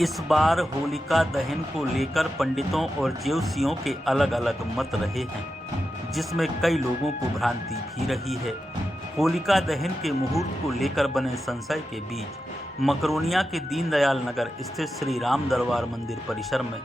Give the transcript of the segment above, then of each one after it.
इस बार होलिका दहन को लेकर पंडितों और ज्योतिषियों के अलग अलग मत रहे हैं, जिसमें कई लोगों को भ्रांति भी रही है। होलिका दहन के मुहूर्त को लेकर बने संशय के बीच मकरोनिया के दीनदयाल नगर स्थित श्री राम दरबार मंदिर परिसर में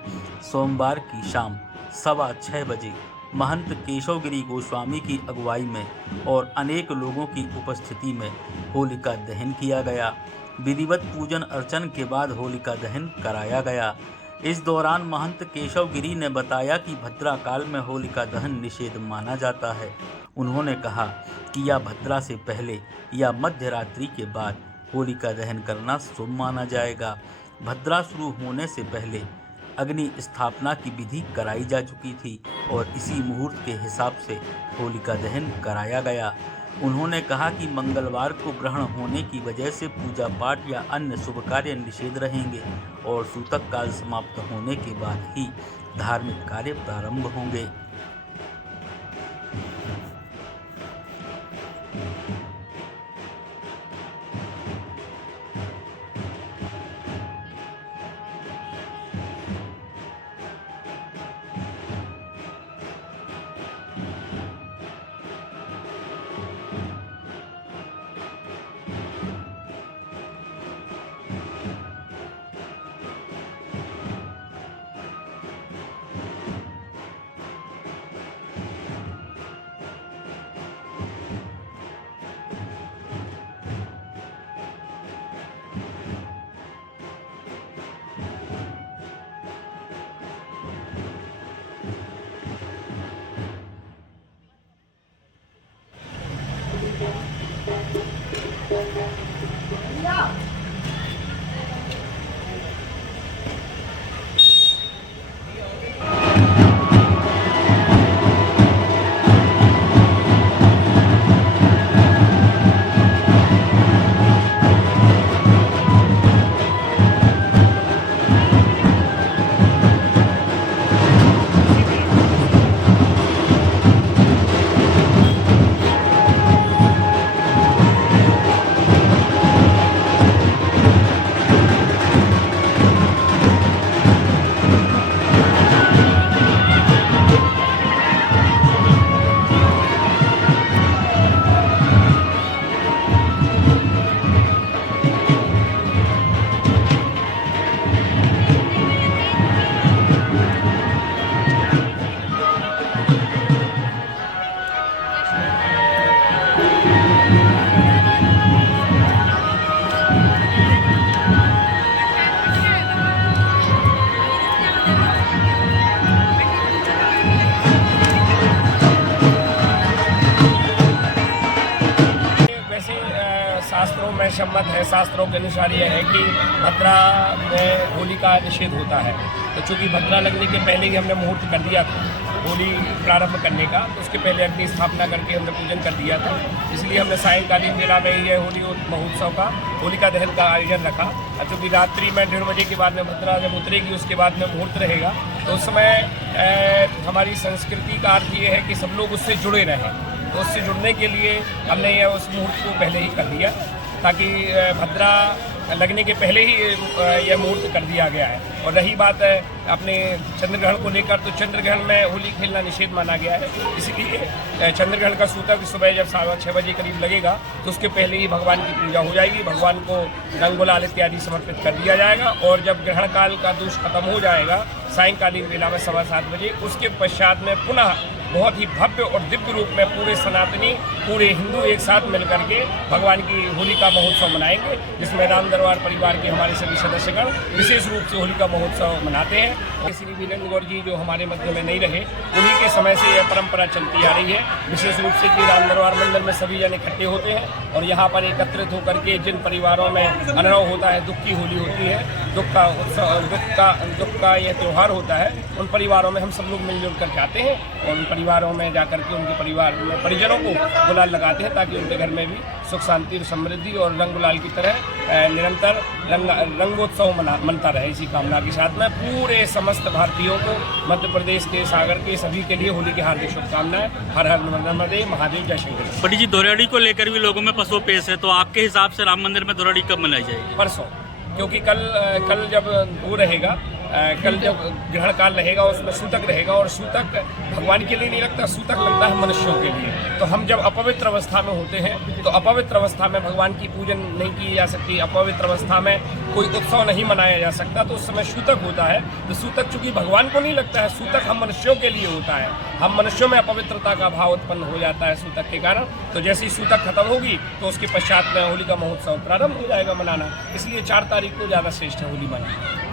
सोमवार की शाम 6:15 बजे महंत केशवगिरी गोस्वामी की अगुवाई में और अनेक लोगों की उपस्थिति में होलिका दहन किया गया। विधिवत पूजन अर्चन के बाद होलिका दहन कराया गया। इस दौरान महंत केशवगिरी ने बताया कि भद्रा काल में होलिका दहन निषेध माना जाता है। उन्होंने कहा कि या भद्रा से पहले या मध्य रात्रि के बाद होलिका दहन करना शुभ माना जाएगा। भद्रा शुरू होने से पहले अग्नि स्थापना की विधि कराई जा चुकी थी और इसी मुहूर्त के हिसाब से होलिका दहन कराया गया। उन्होंने कहा कि मंगलवार को ग्रहण होने की वजह से पूजा पाठ या अन्य शुभ कार्य निषेध रहेंगे और सूतक काल समाप्त होने के बाद ही धार्मिक कार्य प्रारंभ होंगे। शास्त्रों में सम्मत है, शास्त्रों के अनुसार यह है कि भद्रा में होली का निषेध होता है। तो चूँकि भद्रा लगने के पहले ही हमने मुहूर्त कर दिया था होली प्रारंभ करने का, तो उसके पहले अग्नि स्थापना करके हमने पूजन कर दिया था। इसलिए हमने सायंकालीन मेला में ये होली महोत्सव का होलिका दहन का आयोजन रखा। और चूँकि रात्रि में 1:30 बजे के बाद में भद्रा जब उतरेगी उसके बाद में मुहूर्त रहेगा, तो उस समय हमारी संस्कृति का अर्थ ये है कि सब लोग उससे जुड़े रहें। तो उससे जुड़ने के लिए हमने यह उस मुहूर्त को पहले ही कर दिया, ताकि भद्रा लगने के पहले ही यह मुहूर्त कर दिया गया है। और रही बात अपने चंद्रग्रहण को लेकर, तो चंद्रग्रहण में होली खेलना निषेध माना गया है। इसलिए चंद्रग्रहण का सूतक सुबह जब 6:15 बजे करीब लगेगा, तो उसके पहले ही भगवान की पूजा हो जाएगी, भगवान को रंग गुलाल इत्यादि समर्पित कर दिया जाएगा। और जब ग्रहण काल का दोष खत्म हो जाएगा सायंकालीन मेला में 7:15 बजे, उसके पश्चात में पुनः बहुत ही भव्य और दिव्य रूप में पूरे सनातनी, पूरे हिंदू एक साथ मिलकर के भगवान की होली का महोत्सव मनाएंगे, जिसमें राम दरबार परिवार के हमारे सभी सदस्यगण विशेष रूप से होली का महोत्सव मनाते हैं। श्री वीरेंद्र गौर जी जो हमारे मध्य में नहीं रहे, उन्हीं के समय से यह परंपरा चलती आ रही है। विशेष रूप से कि राम दरबार मंदिर में सभी जन इकट्ठे होते हैं और यहाँ पर एकत्रित होकर के जिन परिवारों में अनुभव होता है, दुख की होली होती है, दुख का उत्सव, दुख का यह त्यौहार होता है, उन परिवारों में हम सब लोग मिलजुल कर जाते हैं और उन परिवारों में जाकर के उनके परिवार में परिजनों को गुलाल लगाते हैं, ताकि उनके घर में भी सुख शांति और समृद्धि और रंग गुलाल की तरह निरंतर रंगोत्सव मनता रहे। इसी कामना के साथ में पूरे समस्त भारतीयों को, मध्य प्रदेश के, सागर के सभी के लिए होली की हार्दिक शुभकामनाएं। हर हर नर्मदे महादेव, जय श्री कृष्ण। पंडित जी, दोहराड़ी को लेकर भी लोगों में पसो पेश है, तो आपके हिसाब से राम मंदिर में दोहराड़ी कब मनाई जाएगी? परसों क्योंकि कल जब वो रहेगा, कल जब ग्रहण काल रहेगा उसमें सूतक रहेगा, और सूतक भगवान के लिए नहीं लगता, सूतक लगता है मनुष्यों के लिए। तो हम जब अपवित्र अवस्था में होते हैं तो अपवित्र अवस्था में भगवान की पूजन नहीं की जा सकती, अपवित्र अवस्था में कोई उत्सव नहीं मनाया जा सकता, तो उस समय सूतक होता है। तो सूतक चूंकि भगवान को नहीं लगता है, सूतक हम मनुष्यों के लिए होता है। हम मनुष्यों में अपवित्रता का भाव उत्पन्न हो जाता है सूतक के कारण। तो जैसे ही सूतक खत्म होगी तो उसके पश्चात में होली का महोत्सव प्रारंभ हो जाएगा मनाना। इसलिए 4 तारीख को ज़्यादा श्रेष्ठ है होली मनाना।